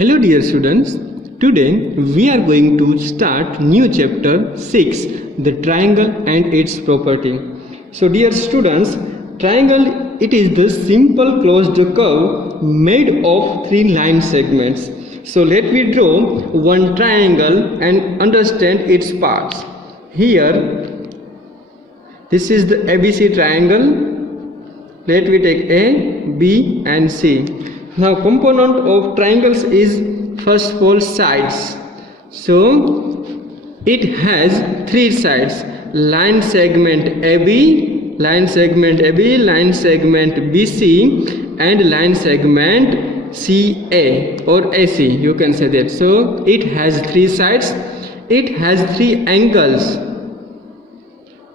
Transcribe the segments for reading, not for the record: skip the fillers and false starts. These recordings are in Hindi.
Hello dear students, today we are going to start new chapter 6, the triangle and its property. So dear students, triangle, it is the simple closed curve made of three line segments. So let me draw one triangle and understand its parts. Here, this is the ABC triangle. Let me take A, B and C. Now component of triangles is first of all sides. So it has three sides: line segment AB, line segment AB, line segment BC and line segment CA or AC, you can say that. So it has three sides. It has three angles.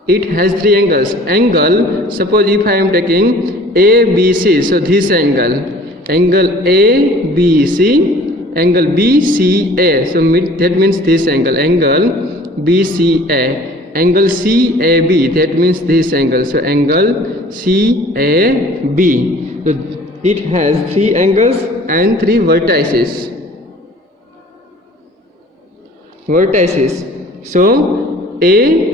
It has three angles. Angle, suppose if I am taking ABC, so this angle ABC, angle BCA, so that means this angle BCA, angle CAB, that means this angle, so angle CAB. So it has three angles and three vertices. So A,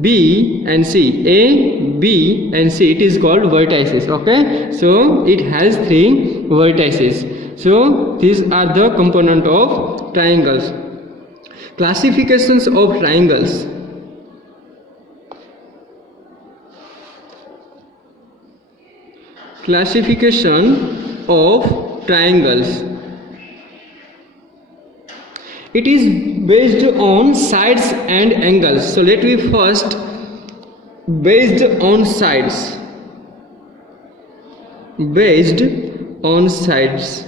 B and C, A, B and C, it is called vertices. Okay, so it has three vertices. So these are the component of triangles. Classifications of triangles. Classification of triangles. It is based on sides and angles. So let me first based on sides. Based on sides.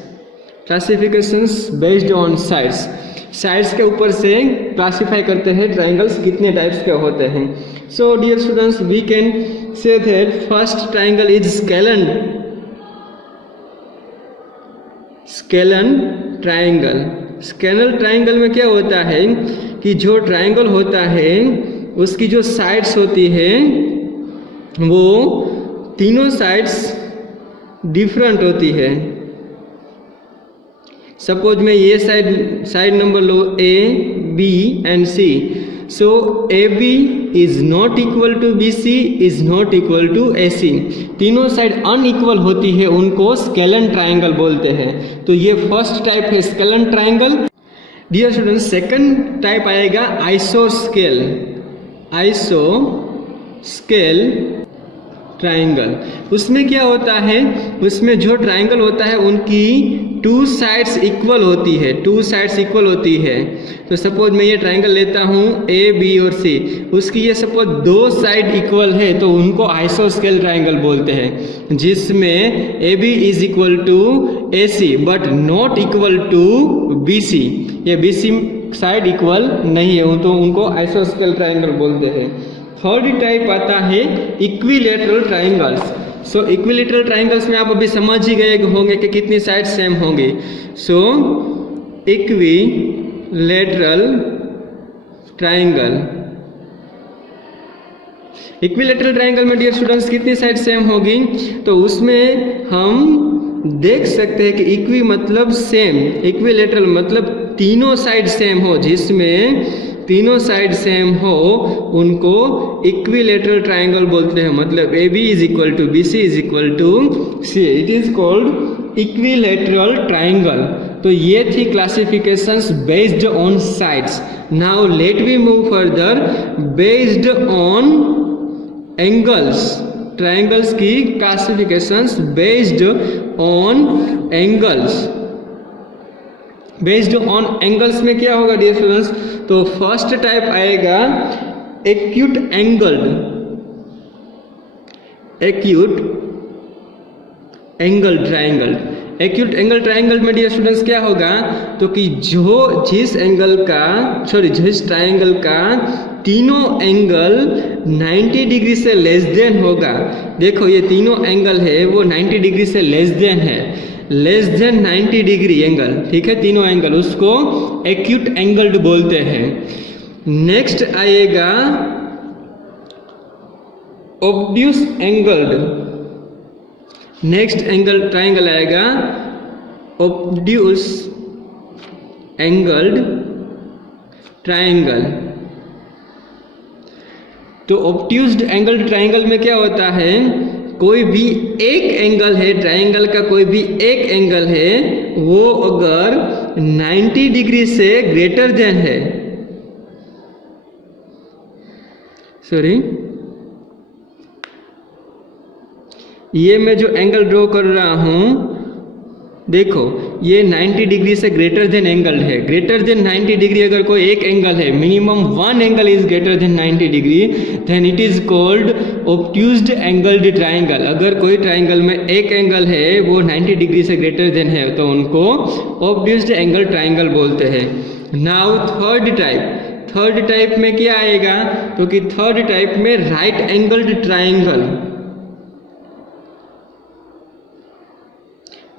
Classifications based on sides. Sides के ऊपर से क्लासीफाई करते हैं ट्राइंगल्स कितने टाइप्स के होते हैं. So dear students, we can say that first triangle is scalene triangle. Scalar triangle में क्या होता है कि जो ट्राइंगल होता है उसकी जो साइड्स होती है वो तीनों साइड्स डिफरेंट होती है. सपोज मैं ये साइड नंबर लो A, B and C. So AB is not equal to BC is not equal to AC. तीनों साइड अनइक्वल होती है, उनको स्केलन ट्राइंगल बोलते हैं. तो ये फर्स्ट टाइप है scalene triangle. Dear students, second type आएगा आइसोस्केल ट्राइंगल. उसमें क्या होता है, उसमें जो ट्राइंगल होता है उनकी टू साइड्स इक्वल होती है. तो सपोज मैं ये ट्राइंगल लेता हूँ A, B और C. उसकी ये सपोज दो साइड इक्वल है तो उनको आइसोस्केल ट्राइंगल बोलते हैं, जिसमें AB is equal to AC but not equal to BC. ये BC साइड इक्वल नहीं है तो उनको आइसोस्केल ट्राइंगल बोलते हैं. थर्ड टाइप आता है इक्विलैटरल ट्राइंगल्स. सो इक्विलैटरल ट्राइंगल्स में आप अभी समझ ही गए होंगे कि कितनी साइड सेम होंगी. सो इक्विलैटरल ट्राइंगल में डियर स्टूडेंट्स कितनी साइड सेम होगी, तो उसमें हम देख सकते हैं कि इक्वी मतलब सेम, इक्विलैटरल मतलब तीनों साइड सेम हो. जिसमें तीनों साइड सेम हो उनको इक्विलैटरल ट्राइंगल बोलते हैं. मतलब AB is equal to BC is equal to CA. It is called equilateral triangle. तो ये थी classifications based on sides. Now let we move further based on angles. Triangles की classifications based on angles. Based on angles में क्या होगा डियर स्टूडेंट्स, तो फर्स्ट टाइप आएगा acute angle triangle. Acute angle triangle में डियर स्टूडेंट्स क्या होगा, तो कि जिस ट्राइंगल का तीनों एंगल 90 डिग्री से लेस देन होगा. देखो ये तीनों एंगल है वो 90 डिग्री से लेस देन 90 डिग्री एंगल. ठीक है, तीनों एंगल, उसको एक्यूट एंगल्ड बोलते हैं. नेक्स्ट आएगा obtuse angled. Next angle triangle आएगा ऑब्ट्यूस एंगल्ड ट्रायंगल। तो ऑब्ट्यूज्ड एंगल ट्रायंगल में क्या होता है, कोई भी एक एंगल है, ट्रायंगल का कोई भी एक एंगल है, वो अगर 90 डिग्री से ग्रेटर देन है, सॉरी ये मैं जो एंगल ड्रॉ कर रहा हूं, देखो ये 90 डिग्री से ग्रेटर देन एंगल है। ग्रेटर देन 90 डिग्री अगर कोई एक एंगल है, minimum one angle is greater than 90 degree, then it is called obtused angled triangle. अगर कोई ट्रायंगल में एक एंगल है वो 90 डिग्री से ग्रेटर देन है तो उनको ऑब्ट्यूज्ड एंगल ट्रायंगल बोलते हैं। नाउ थर्ड टाइप में क्या आएगा, तो कि थर्ड टाइप में right angled triangle,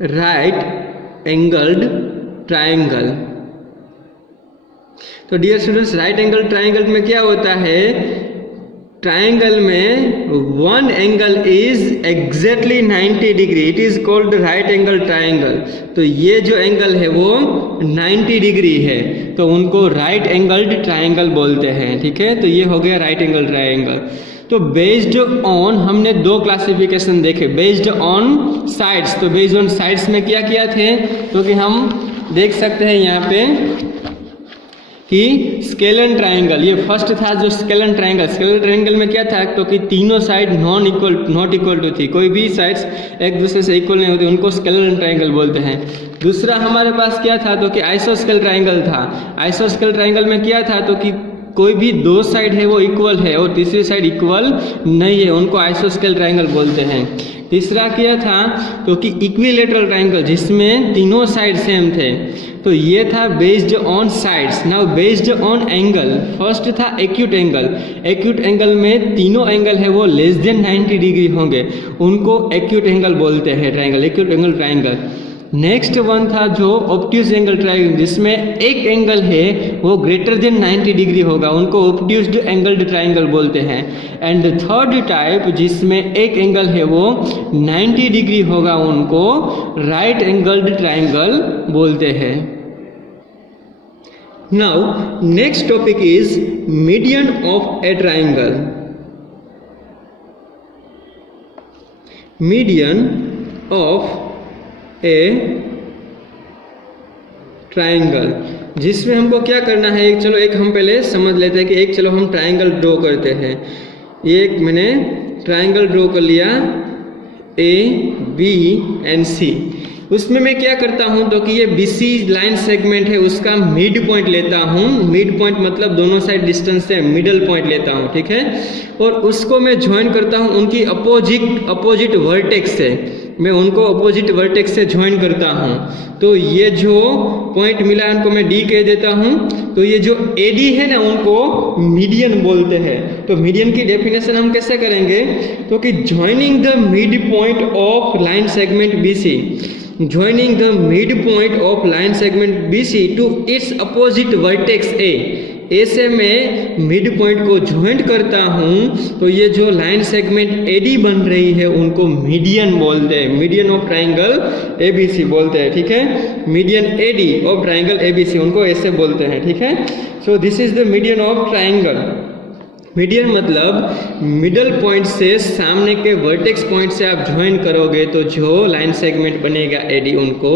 right angled triangle. तो dear students, right angle triangle में क्या होता है, ट्रायंगल में one angle is exactly 90 degree, it is called right angle triangle. तो ये जो एंगल है वो 90 डिग्री है, तो उनको राइट एंगल्ड ट्रायंगल बोलते हैं। ठीक है, तो ये हो गया राइट एंगल ट्रायंगल। तो बेस्ड ऑन, हमने दो क्लासिफिकेशन देखे, बेस्ड ऑन साइड्स। तो बेस्ड ऑन साइड्स में क्या किया थे, तो कि हम देख सकते हैं यहाँ पे कि स्केलन ट्रायंगल, ये फर्स्ट था जो स्केलन ट्रायंगल। स्केलन ट्रायंगल में क्या था, तो कि तीनों साइड नॉट इक्वल टू थी, कोई भी साइड्स एक दूसरे से इक्वल नहीं होती, उनको स्केलन ट्रायंगल बोलते हैं। दूसरा हमारे पास क्या था, तो कि आइसोस्केल ट्रायंगल था। आइसोस्केल ट्रायंगल में क्या था, तो कि कोई भी दो साइड है वो इक्वल है और तीसरी साइड इक्वल नहीं है, उनको आइसोस्केल ट्रायंगल बोलते हैं। तीसरा क्या था, तो कि इक्विलेटरल ट्रायंगल, जिसमें तीनों साइड सेम थे, तो ये था based on sides. Now based on angle, first था एक्यूट एंगल। एक्यूट एंगल में तीनों एंगल है वो लेस देन 90 डिग्री होंगे, उनको एक्यूट एंगल बोलते हैं triangle, acute angle triangle. Next one था जो ऑब्ट्यूज एंगल ट्रायंगल, जिसमें एक एंगल है वो ग्रेटर देन 90 डिग्री होगा, उनको ऑब्ट्यूज्ड एंगल्ड ट्रायंगल बोलते हैं। एंड थर्ड टाइप जिसमें एक एंगल है वो 90 डिग्री होगा, उनको राइट एंगल्ड ट्रायंगल बोलते हैं। Now next topic is median of a triangle. Median of a triangle, जिसमें हमको क्या करना है, चलो एक हम पहले समझ लेते हैं कि एक, चलो हम ट्रायंगल ड्रॉ करते हैं। ये एक मैंने ट्रायंगल ड्रॉ कर लिया ए बी एंड सी। उसमें मैं क्या करता हूं, तो कि ये BC लाइन सेगमेंट है उसका मिड पॉइंट लेता हूं। मिड पॉइंट मतलब दोनों साइड डिस्टेंस से मिडल पॉइंट लेता हूं, ठीक है, और उसको मैं ज्वाइन करता हूं उनकी अपोजिट वर्टेक्स से, मैं उनको अपोजिट वर्टेक्स से ज्वाइन करता हूं। तो ये जो पॉइंट मिला है उनको मैं D कह देता हूं। तो ये जो AD है ना, उनको मीडियन बोलते हैं। तो मीडियन की डेफिनेशन हम कैसे करेंगे, तो कि joining the midpoint of line segment BC, joining the midpoint of line segment BC to its opposite vertex A। ए से मैं मिड पॉइंट को ज्वाइंट करता हूं, तो ये जो लाइन सेगमेंट AD बन रही है उनको मीडियन बोलते हैं, मीडियन ऑफ ट्रायंगल ABC बोलते हैं। ठीक है, median AD of triangle ABC, उनको ऐसे बोलते हैं। ठीक है, so this is the median of triangle. Median मतलब मिडल पॉइंट से सामने के वर्टेक्स पॉइंट से आप ज्वाइन करोगे तो जो लाइन सेगमेंट बनेगा AD, उनको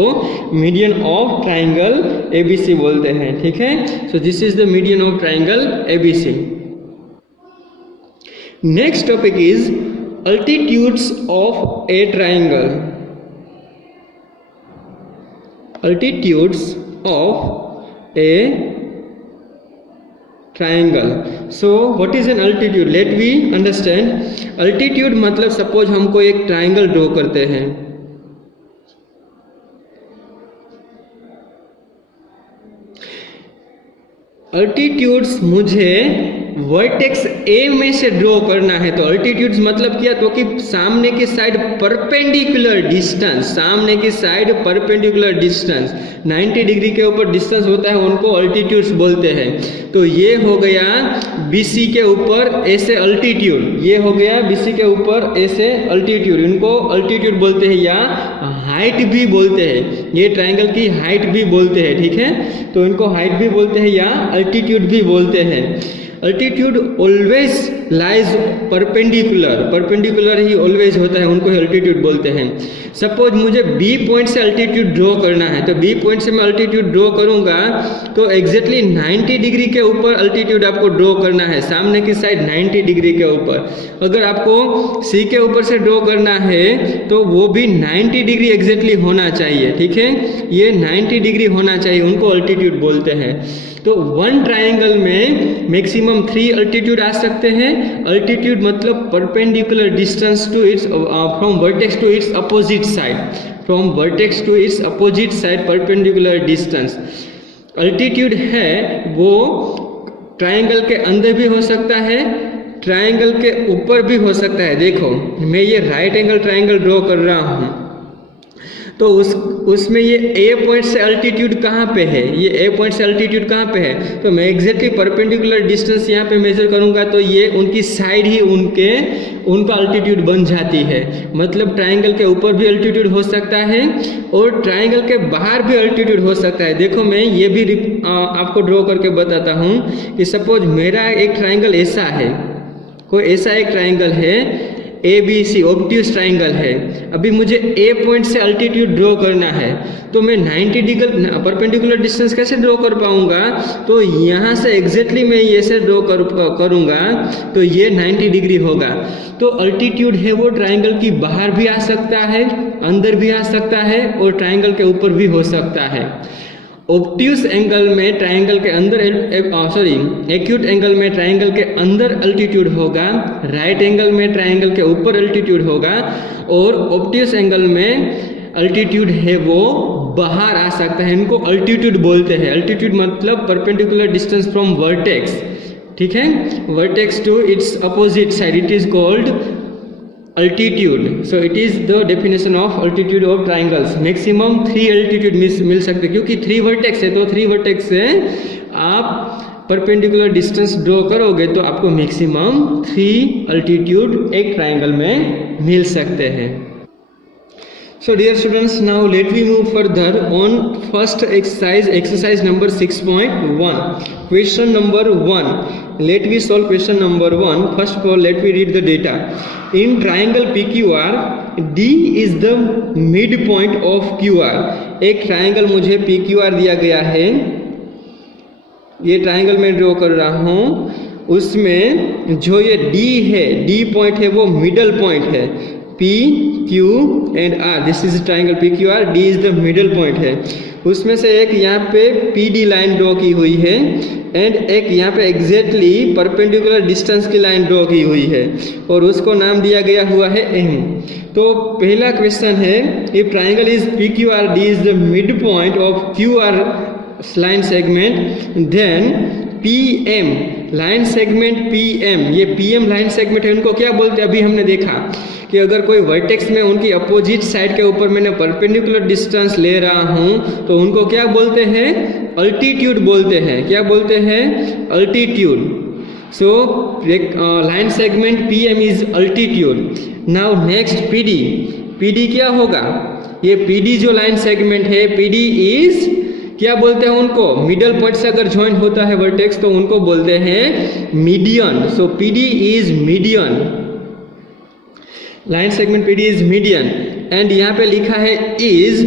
मीडियन ऑफ ट्रायंगल ABC बोलते हैं। ठीक है, so this is the median of triangle ABC। Next topic is altitudes of a triangle. Altitudes of a triangle. So what is an altitude, let we understand. Altitude मतलब सपोज हमको एक ट्रायंगल ड्रॉ करते हैं, अल्टीट्यूड्स मुझे वर्टेक्स ए में से ड्रॉ करना है। तो अल्टीट्यूड्स मतलब क्या, तो कि सामने की साइड परपेंडिकुलर डिस्टेंस, सामने की साइड परपेंडिकुलर डिस्टेंस 90 डिग्री के ऊपर डिस्टेंस होता है, उनको अल्टीट्यूड्स बोलते हैं। तो ये हो गया BC के ऊपर ऐसे अल्टीट्यूड, ये हो गया BC के ऊपर ऐसे अल्टीट्यूड, इनको अल्टीट्यूड बोलते हैं या हाइट भी बोलते हैं। ये ट्रायंगल की हाइट भी बोलते हैं, ठीक है, तो इनको हाइट भी बोलते हैं या अल्टीट्यूड भी बोलते हैं। Altitude always lies perpendicular, perpendicular ही ऑलवेज होता है, उनको अल्टीट्यूड बोलते हैं। सपोज मुझे B पॉइंट से अल्टीट्यूड ड्रॉ करना है, तो B पॉइंट से मैं अल्टीट्यूड ड्रॉ करूंगा तो एग्जैक्टली 90 डिग्री के ऊपर अल्टीट्यूड आपको ड्रॉ करना है, सामने की साइड 90 डिग्री के ऊपर। अगर आपको C के ऊपर से ड्रॉ करना है तो वो भी 90 डिग्री एग्जैक्टली होना चाहिए, ठीक है, ये 90 डिग्री होना चाहिए, उनको अल्टीट्यूड बोलते हैं। तो वन ट्रायंगल में मैक्सिमम 3 अल्टीट्यूड आ सकते हैं। अल्टीट्यूड मतलब perpendicular distance to its from vertex to its opposite side, from vertex to its opposite side perpendicular distance. Altitude है वो ट्रायंगल के अंदर भी हो सकता है, ट्रायंगल के ऊपर भी हो सकता है। देखो मैं ये राइट एंगल ट्रायंगल ड्रॉ कर रहा हूँ, तो उसमें ये A पॉइंट से अल्टीट्यूड कहाँ पे है, ये A पॉइंट से अल्टीट्यूड कहाँ पे है, तो मैं एग्जैक्टली परपेंडिकुलर डिस्टेंस यहाँ पे मेजर करूँगा तो ये उनकी साइड ही उनका अल्टीट्यूड बन जाती है। मतलब ट्रायंगल के ऊपर भी अल्टीट्यूड हो सकता है और ट्रायंगल के बाहर भी अल्टीट्यूड हो सकता है। देखो मैं ये भी आपको ड्रॉ करके बताता हूँ कि सपोज मेरा एक ट्रायंगल ऐसा है, कोई ऐसा एक ट्रायंगल है ABC ऑब्ट्यूज ट्रायंगल है। अभी मुझे A पॉइंट से अल्टीट्यूड ड्रॉ करना है तो मैं 90 डिग्री परपेंडिकुलर डिस्टेंस कैसे ड्रॉ कर पाऊंगा, तो यहाँ से एग्जैक्टली मैं ये से ड्रॉ करूँगा तो ये 90 डिग्री होगा। तो अल्टीट्यूड है वो ट्रायंगल की बाहर भी आ सकता है, अंदर भी आ सकता है और ट्रायंगल के ऊपर भी हो सकता है। ऑब्ट्यूज एंगल में ट्रायंगल के अंदर एक्यूट एंगल में ट्रायंगल के अंदर अल्टीट्यूड होगा, राइट एंगल में ट्रायंगल के ऊपर अल्टीट्यूड होगा और ऑब्ट्यूज एंगल में अल्टीट्यूड है वो बाहर आ सकता है, इनको अल्टीट्यूड बोलते हैं। अल्टीट्यूड मतलब परपेंडिकुलर डिस्टेंस फ्रॉम वर्टेक्स, ठीक है, vertex to its opposite side, it is called altitude. So it is the definition of altitude of triangles. Maximum 3 altitude मिल सकते, क्योंकि 3 वर्टेक्स है तो 3 वर्टेक्स से आप परपेंडिकुलर डिस्टेंस ड्रॉ करोगे तो आपको मैक्सिमम 3 अल्टीट्यूड एक ट्राइंगल में मिल सकते हैं। So dear students, now let me move further on first exercise number 6.1. Question number 1. Let me solve question number 1. First of all, let me read the data. In triangle PQR, D is the midpoint of QR. एक ट्राइंगल मुझे PQR दिया गया है, ये ट्राइंगल मैं ड्रॉ कर रहा हूँ, उसमें जो ये D है, D पॉइंट है वो मिडल पॉइंट है। P, Q and R, this is triangle PQR, D is the middle point है। उसमें से एक यहाँ पे PD लाइन ड्रॉ की हुई है एंड एक यहाँ पे एग्जैक्टली परपेंडिकुलर डिस्टेंस की लाइन ड्रॉ की हुई है और उसको नाम दिया गया हुआ है M। तो पहला क्वेश्चन है, if triangle is PQR, D is the midpoint of QR line segment, then PM line segment PM, ये PM लाइन सेगमेंट है, उनको क्या बोलते हैं? अभी हमने देखा कि अगर कोई वर्टेक्स में उनकी अपोजिट साइड के ऊपर मैंने परपेंडिकुलर डिस्टेंस ले रहा हूं तो उनको क्या बोलते हैं? अल्टीट्यूड बोलते हैं। क्या बोलते हैं? Altitude. So line segment PM is altitude. Now next PD, PD क्या होगा? ये PD जो लाइन सेगमेंट है, PD इज क्या बोलते हैं उनको? मिडल पॉइंट से अगर ज्वाइन होता है वर्टेक्स तो उनको बोलते हैं median. So PD is median, line segment PD is median and यहाँ पे लिखा है is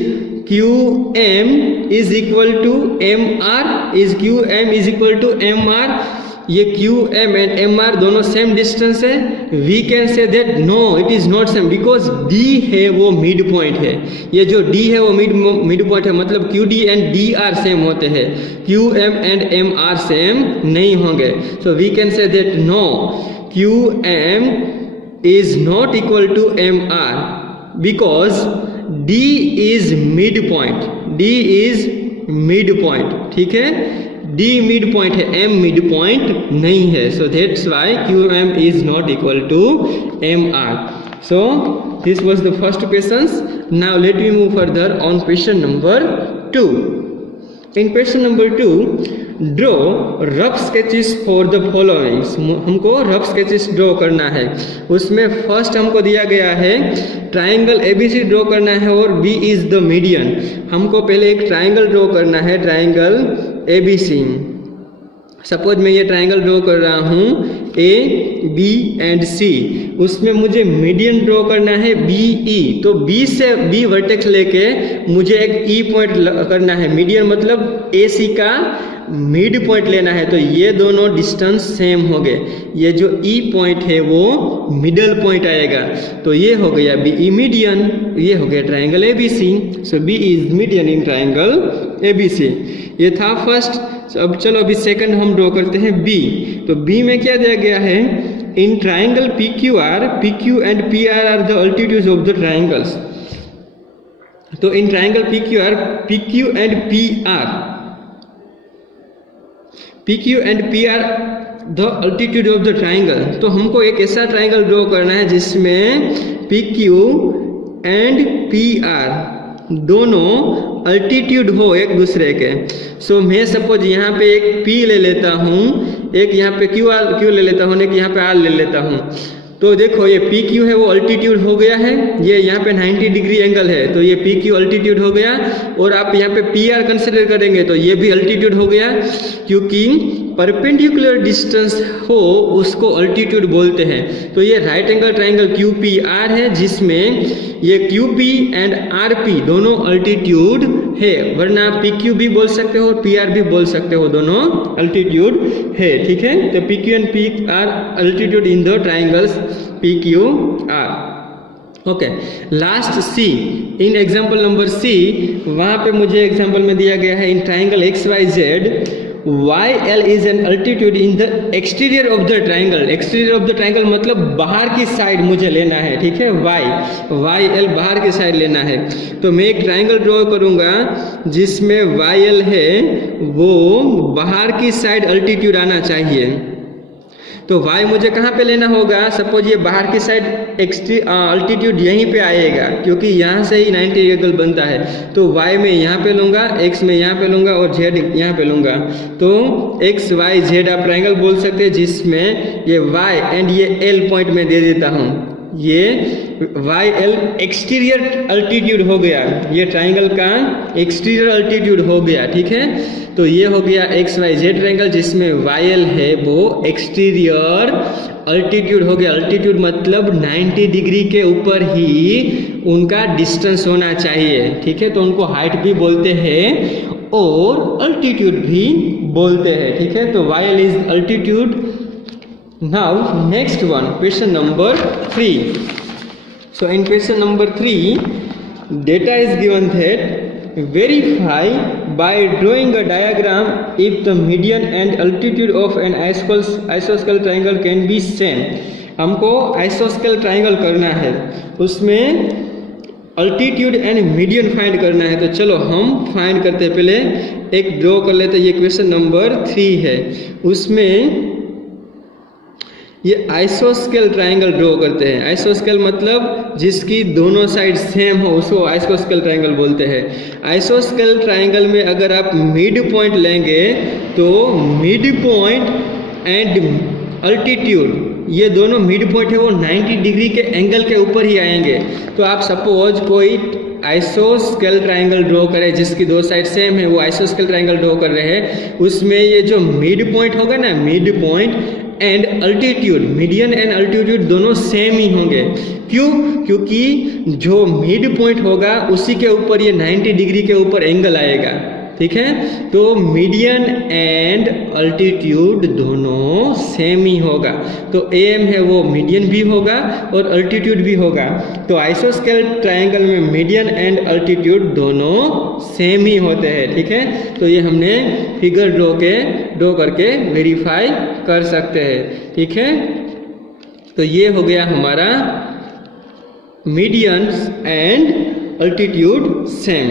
QM is equal to MR, is QM is equal to MR। ये QM एंड MR दोनों सेम डिस्टेंस है। We can say that no it is not same because D है वो मिड पॉइंट है। ये जो D है वो मिड पॉइंट है, मतलब QD एंड DR सेम होते हैं, QM एंड MR सेम नहीं होंगे। So we can say that no QM is not equal to MR because D is midpoint, D is midpoint, ठीक है, डी मिड पॉइंट है, एम मिड पॉइंट नहीं है, so that's why Q M is not equal to M R. So this was the first questions. Now let me move further on question number 2. In question number 2, draw rough sketches for the following. हमको rough sketches draw करना है. उसमें first हमको दिया गया है triangle ABC draw करना है और B is the median. हमको पहले एक triangle draw करना है, triangle ABC. सपोज मैं ये ट्राइंगल ड्रॉ कर रहा हूँ ए बी एंड सी, उसमें मुझे मीडियन ड्रॉ करना है बी ई. तो बी से बी वर्टेक्स लेके मुझे एक ई पॉइंट करना है. मीडियन मतलब ए सी का मिड पॉइंट लेना है. तो ये दोनों डिस्टेंस सेम हो गए. ये जो ई पॉइंट है वो मिडल पॉइंट आएगा. तो ये हो गया बी ई मीडियन, ये हो गया triangle A B C. So B is median in triangle A B C. ये था फर्स्ट. अब चलो अभी सेकंड हम ड्रॉ करते हैं बी. तो बी में क्या दिया गया है, in triangle P Q and P R the altitudes of the triangles. तो in triangle P Q and P R the altitude of the triangle. तो हमको एक ऐसा ट्राइंगल ड्रॉ करना है जिसमें P Q and P R दोनों अल्टीट्यूड हो एक दूसरे के. सो मैं सपोज यहाँ पे एक P ले लेता हूँ, एक यहाँ पे Q ले लेता हूँ, एक यहाँ पे R ले लेता हूँ. तो देखो ये पी क्यू है वो अल्टीट्यूड हो गया है, ये यहाँ पे 90 डिग्री एंगल है तो ये पी क्यू अल्टीट्यूड हो गया. और आप यहाँ पे पी आर कंसिडर करेंगे तो ये भी अल्टीट्यूड हो गया, क्योंकि परपेंडिकुलर डिस्टेंस हो उसको अल्टीट्यूड बोलते हैं. तो ये right angle triangle Q P R है जिसमें ये Q P and R P दोनों अल्टीट्यूड है, वरना पी क्यू भी बोल सकते हो पी आर भी बोल सकते हो, दोनों अल्टीट्यूड है. ठीक है, तो P Q and P R altitude in the triangles P Q R. Okay, last C. In example number C, वहाँ पे मुझे एग्जाम्पल में दिया गया है in triangle X Y Z Y L is an altitude in the exterior of the triangle. Exterior of the triangle मतलब बाहर की साइड मुझे लेना है. ठीक है, वाई एल बाहर की साइड लेना है. तो मैं एक ट्राइंगल ड्रॉ करूंगा जिसमें वाई एल है वो बाहर की साइड अल्टीट्यूड आना चाहिए. तो y मुझे कहाँ पे लेना होगा, सपोज ये बाहर की साइड अल्टीट्यूड यहीं पे आएगा क्योंकि यहाँ से ही 90 एंगल बनता है. तो y में यहाँ पे लूँगा, x में यहाँ पे लूँगा और z यहाँ पे लूँगा. तो x y z आप ट्राइंगल बोल सकते हैं जिसमें ये y एंड ये l पॉइंट में दे देता हूँ. ये वाई एल एक्सटीरियर अल्टीट्यूड हो गया, ये ट्राइंगल का एक्सटीरियर अल्टीट्यूड हो गया. ठीक है, तो ये हो गया एक्स वाई जेड ट्राइंगल जिसमें वाई एल है वो एक्सटीरियर अल्टीट्यूड हो गया. अल्टीट्यूड मतलब 90 डिग्री के ऊपर ही उनका डिस्टेंस होना चाहिए. ठीक है, तो उनको हाइट भी बोलते हैं और अल्टीट्यूड भी बोलते हैं. ठीक है, तो Y L is altitude. Now next one, question number 3. So in question number 3, data is given that verify by drawing a diagram if the median and altitude of an isosceles triangle can be same. हमको isosceles triangle करना है, उसमें अल्टीट्यूड एंड मीडियन फाइंड करना है. तो चलो हम फाइंड करते हैं. पहले एक ड्रॉ कर लेते हैं. ये क्वेश्चन नंबर 3 है, उसमें ये आइसोस्केल ट्राइंगल ड्रॉ करते हैं. आइसोस्केल मतलब जिसकी दोनों साइड सेम हो उसको आइसोस्केल ट्राइंगल बोलते हैं. आइसोस्केल ट्राइंगल में अगर आप मिड पॉइंट लेंगे तो मिड पॉइंट एंड अल्टीट्यूड ये दोनों मिड पॉइंट है वो 90 डिग्री के एंगल के ऊपर ही आएंगे. तो आप सपोज कोई आइसोस्केल ट्राइंगल ड्रॉ करें जिसकी दो साइड सेम है, वो आइसोस्केल ट्राइंगल ड्रॉ कर रहे हैं, उसमें ये जो मिड पॉइंट होगा ना, mid point and altitude, median and altitude दोनों सेम ही होंगे. क्यों? क्योंकि जो मिड पॉइंट होगा उसी के ऊपर ये 90 डिग्री के ऊपर एंगल आएगा. ठीक है, तो मीडियन एंड अल्टीट्यूड दोनों सेम ही होगा. तो एम है वो मीडियन भी होगा और अल्टीट्यूड भी होगा. तो आइसोस्केल ट्राइंगल में मीडियन एंड अल्टीट्यूड दोनों सेम ही होते हैं. ठीक है, तो ये हमने फिगर ड्रॉ करके वेरीफाई कर सकते हैं. ठीक है, तो ये हो गया हमारा मीडियन एंड अल्टीट्यूड सेम.